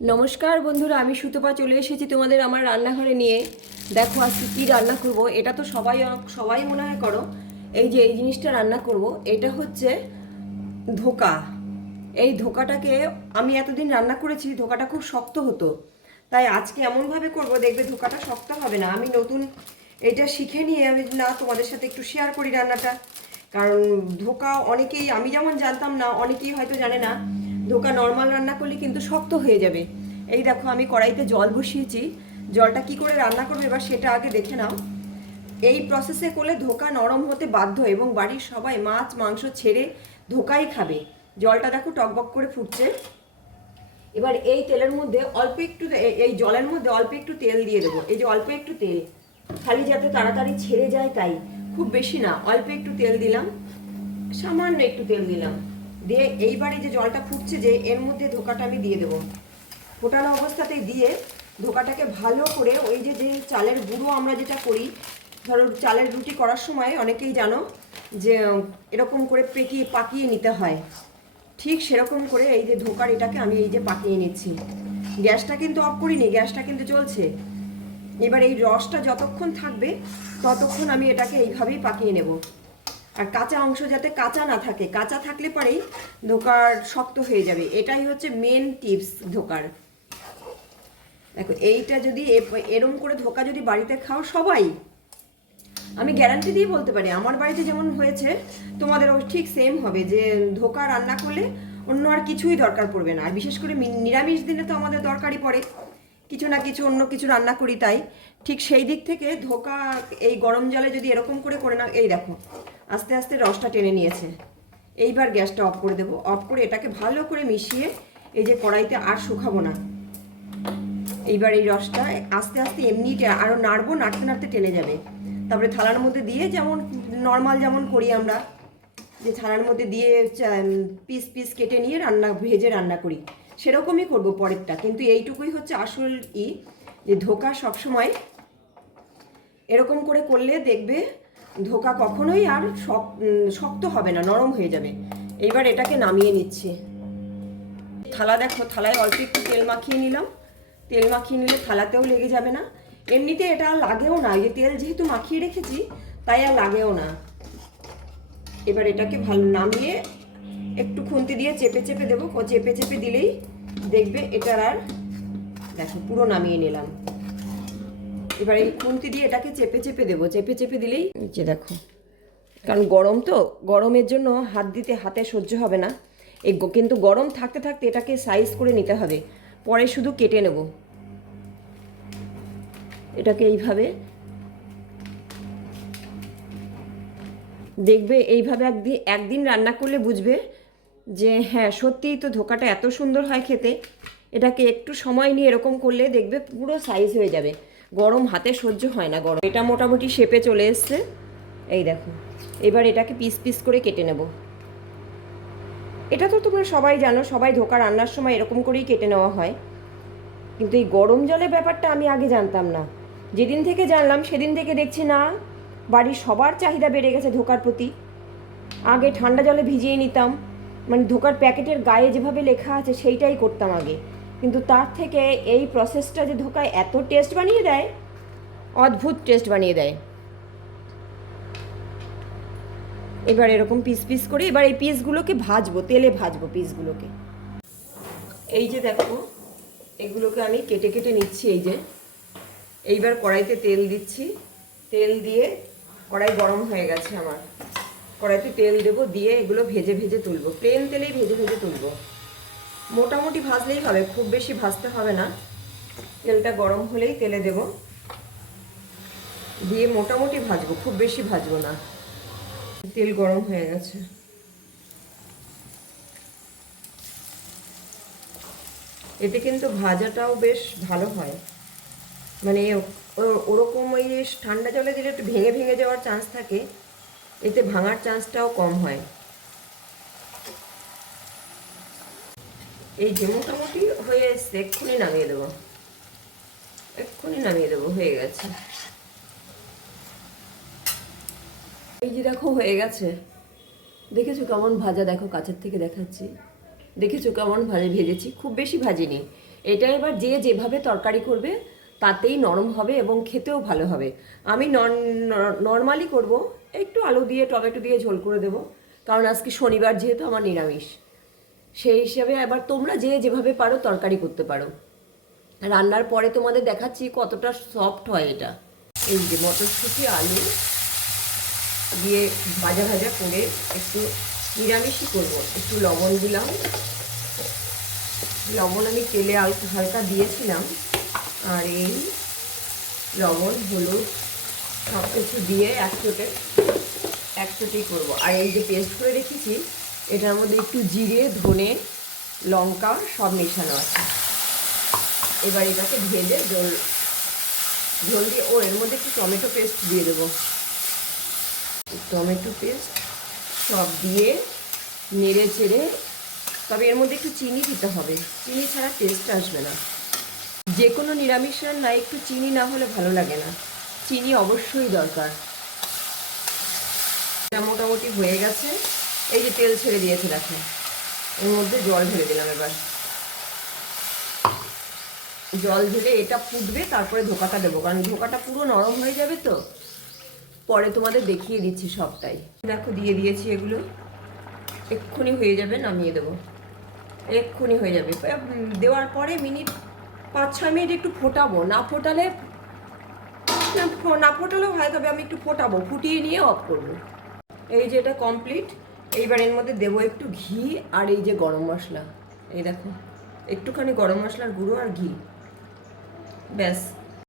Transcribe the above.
নমস্কার বন্ধুরা, আমি সুতপা চলে এসেছি তোমাদের আমার রান্নাঘরে নিয়ে। দেখো আজকে কী রান্না করব, এটা তো সবাই সবাই মনে হয় করো। এই যে এই জিনিসটা রান্না করব, এটা হচ্ছে ধোকা। এই ধোকাটাকে আমি এতদিন রান্না করেছি, ধোকাটা খুব শক্ত হতো। তাই আজকে এমনভাবে করব, দেখবে ধোকাটা শক্ত হবে না। আমি নতুন এটা শিখে নিয়ে আমি না তোমাদের সাথে একটু শেয়ার করি রান্নাটা। কারণ ধোকা অনেকেই, আমি যেমন জানতাম না, অনেকেই হয়তো জানে না। ধোকা নর্মাল রান্না করলে কিন্তু শক্ত হয়ে যাবে। এই দেখো, আমি কড়াইতে জল বসিয়েছি। জলটা কি করে রান্না করবে এবার সেটা আগে দেখে নাও। এই প্রসেসে করলে ধোকা নরম হতে বাধ্য এবং বাড়ির সবাই মাছ, মাংস ছেড়ে ধোকাই খাবে। জলটা দেখো টকবক করে ফুটছে। এবার এই তেলের মধ্যে অল্প একটু এই জলের মধ্যে অল্প একটু তেল দিয়ে দেবো। এই যে অল্প একটু তেল। খালি যাতে তাড়াতাড়ি ছেড়ে যায় তাই। খুব বেশি না, অল্প একটু তেল দিলাম। সামান্য একটু তেল দিলাম। দিয়ে এইবারে যে জলটা ফুটছে যে এর মধ্যে ধোকাটা আমি দিয়ে দেবো। ফোটানো অবস্থাতে দিয়ে ধোকাটাকে ভালো করে ওই যে যে চালের গুঁড়ো আমরা যেটা করি, ধরো চালের রুটি করার সময় অনেকেই জানো যে, এরকম করে পেকিয়ে পাকিয়ে নিতে হয়। ঠিক সেরকম করে এই যে ধোকার এটাকে আমি এই যে পাকিয়ে নিচ্ছি। গ্যাসটা কিন্তু অফ করিনি, গ্যাসটা কিন্তু চলছে এবার এই রসটা যতক্ষণ থাকবে, ততক্ষণ আমি এটাকে এইভাবেই পাকিয়ে নেব। আর কাঁচা অংশ যাতে কাঁচা না থাকে, কাঁচা থাকলে পরেই ধোকার শক্ত হয়ে যাবে। এটাই হচ্ছে মেন টিপস ধোকার। দেখো, এইটা যদি এরম করে ধোকা যদি বাড়িতে খাও সবাই, আমি গ্যারান্টি দিয়ে বলতে পারি, আমার বাড়িতে যেমন হয়েছে, তোমাদেরও ঠিক সেম হবে যে ধোকা রান্না করলে অন্য আর কিছুই দরকার পড়বে না। আর বিশেষ করে নিরামিষ দিনে তো আমাদের দরকারই পড়ে। কিছু না কিছু, অন্য কিছু রান্না করি তাই। ঠিক সেই দিক থেকে ধোকা এই গরম জলে যদি এরকম করে করে না এই দেখো আস্তে আস্তে রসটা টেনে নিয়েছে। এইবার গ্যাসটা অফ করে দেবো। অফ করে এটাকে ভালো করে মিশিয়ে এই যে কড়াইতে আর শুকাবো না। এইবার এই রসটা আস্তে আস্তে এমনি আরও নাড়বো, নাড়তে নাড়তে টেনে যাবে। তারপরে থালার মধ্যে দিয়ে যেমন নর্মাল যেমন করি আমরা, যে থালার মধ্যে দিয়ে পিস পিস কেটে নিয়ে রান্না, ভেজে রান্না করি। সেরকমই করব পরেরটা। কিন্তু এইটুকুই হচ্ছে আসল ই, যে ধোকা সবসময়। এরকম করে করলে দেখবে ধোকা কখনোই আর শক- শক্ত হবে না, নরম হয়ে যাবে। এইবার এটাকে নামিয়ে নিচ্ছি। থালা দেখো, থালায় অল্প একটু তেল মাখিয়ে নিলাম। তেল মাখিয়ে নিলে থালাতেও লেগে যাবে না। এমনিতে এটা আর লাগেও না, এই তেল যেহেতু মাখিয়ে রেখেছি, তাই আর লাগেও না। এবার এটাকে ভালো নামিয়ে একটু খুন্তি দিয়ে চেপে চেপে দেবো। চেপে চেপে দিলেই দেখবে এটার আর, দেখো পুরো নামিয়ে নিলাম। এবার এই খুন্তি দিয়ে এটাকে চেপে চেপে দেবো। চেপে চেপে দিলেই যে দেখো। কারণ গরম তো গরমের জন্য হাত দিতে হাতে সহ্য হবে না। এই কিন্তু গরম থাকতে থাকতে এটাকে সাইজ করে নিতে হবে। পরে শুধু কেটে নেব। এটাকে এইভাবে। দেখবে এইভাবে একদিন একদিন রান্না করলে বুঝবে যে হ্যাঁ সত্যিই তো ধোকাটা এত সুন্দর হয় খেতে। এটাকে একটু সময় নিয়ে এরকম করলে দেখবে পুরো সাইজ হয়ে যাবে। গরম হাতে সহ্য হয় না গরম। এটা মোটামুটি শেপে চলে এসছে। এই দেখো, এবার এটাকে পিস পিস করে কেটে নেব। এটা তো তোমরা সবাই জানো, সবাই ধোকা রান্নার সময় এরকম করেই কেটে নেওয়া হয়। কিন্তু এই গরম জলের ব্যাপারটা আমি আগে জানতাম না। যেদিন থেকে জানলাম, সেদিন থেকে দেখছি না, বাড়ির সবার চাহিদা বেড়ে গেছে ধোকার প্রতি। আগে ঠান্ডা জলে ভিজিয়ে নিতাম মানে ধোকার প্যাকেটের গায়ে যেভাবে লেখা আছে, সেইটাই করতাম আগে। কিন্তু তার থেকে এই প্রসেসটা যে ধোকায় এত টেস্ট বানিয়ে দেয়, অদ্ভুত টেস্ট বানিয়ে দেয়। এবার এরকম পিস পিস করে এবার এই পিসগুলোকে ভাজবো, তেলে ভাজবো পিসগুলোকে এই যে দেখো, এগুলোকে আমি কেটে কেটে নিচ্ছি এই যে। এইবার কড়াইতে তেল দিচ্ছি। তেল দিয়ে কড়াই গরম হয়ে গেছে আমার। কড়াইতে তেল দেবো, দিয়ে এগুলো ভেজে ভেজে তুলবো। প্লেন তেলেই ভেজে ভেজে তুলবো। মোটামুটি ভাজলেই হবে, খুব বেশি ভাজতে হবে না। তেলটা গরম হলেই তেলে দেব। দিয়ে মোটামুটি ভাজবো, খুব বেশি ভাজবো না। তেল গরম হয়ে গেছে। এতে কিন্তু ভাজাটাও বেশ ভালো হয়। মানে ওরকম ওই ঠান্ডা জলে দিলে একটু ভেঙে ভেঙে যাওয়ার চান্স থাকে, এতে ভাঙার চান্সটাও কম হয়। এই যে মোটামুটি হয়ে এসছে এক্ষুনি নামিয়ে দেবো। এক্ষুনি নামিয়ে দেবো, হয়ে গেছে। এই যে দেখো, হয়ে গেছে। দেখেছ কেমন ভাজা? দেখো, কাছের থেকে দেখাচ্ছি। দেখেছ কেমন ভাজা? ভেজেছি। খুব বেশি ভাজিনি। এটা এবার যে যেভাবে তরকারি করবে, তাতেই নরম হবে এবং খেতেও ভালো হবে। আমি নর্মালি করব। একটু আলু দিয়ে, টমেটো দিয়ে ঝোল করে দেবো। কারণ আজকে শনিবার যেহেতু, আমার নিরামিষ। সেই হিসাবে এবার তোমরা যে যেভাবে পারো তরকারি করতে পারো। রান্নার পরে তোমাদের দেখাচ্ছি কতটা সফট হয় এটা। এই যে মটরশুঁটি, আলু দিয়ে ভাজা ভাজা করে একটু নিরামিষই করব। একটু লবণ দিলাম। লবণ আমি তেলে হালকা দিয়েছিলাম। আর এই লবণ, হলুদ সব কিছু দিয়ে একচোটে, একচোটেই করব। আর এই যে পেস্ট করে রেখেছি এটার মধ্যে একটু জিরে, ধনে, লঙ্কা সব মেশানো আছে। এবার এটাকে ভেজে জল ঝোল দিয়ে, ও, এর মধ্যে একটু টমেটো পেস্ট দিয়ে দেবো। টমেটো পেস্ট সব দিয়ে নেড়ে চেড়ে, তবে এর মধ্যে একটু চিনি দিতে হবে। চিনি ছাড়া টেস্ট আসবে না। যে কোনো নিরামিষ রান্না একটু চিনি না হলে ভালো লাগে না। চিনি অবশ্যই দরকার। মোটামুটি হয়ে গেছে। এই যে তেল ছেড়ে দিয়েছে, দেখো। এর মধ্যে জল ঢেলে দিলাম এবার। জল ঢেলে এটা ফুটবে, তারপরে ধোকাটা দেবো। কারণ ধোকাটা পুরো নরম হয়ে যাবে তো। পরে তোমাদের দেখিয়ে দিচ্ছি সবটাই। দেখো, দিয়ে দিয়েছি এগুলো। এক্ষুনি হয়ে যাবে, নামিয়ে দেবো। এক্ষুনি হয়ে যাবে। দেওয়ার পরে মিনিট পাঁচ, ছয় মিনিট একটু ফোটাবো। না ফোটালে, না ফোটালেও হয়, তবে আমি একটু ফোটাবো। ফুটিয়ে নিয়ে অফ করব। এই যে এটা কমপ্লিট এইবার এর মধ্যে দেবো একটু ঘি আর এই যে গরম মশলা। এই দেখো, একটুখানি গরম মশলার গুঁড়ো আর ঘি। ব্যাস।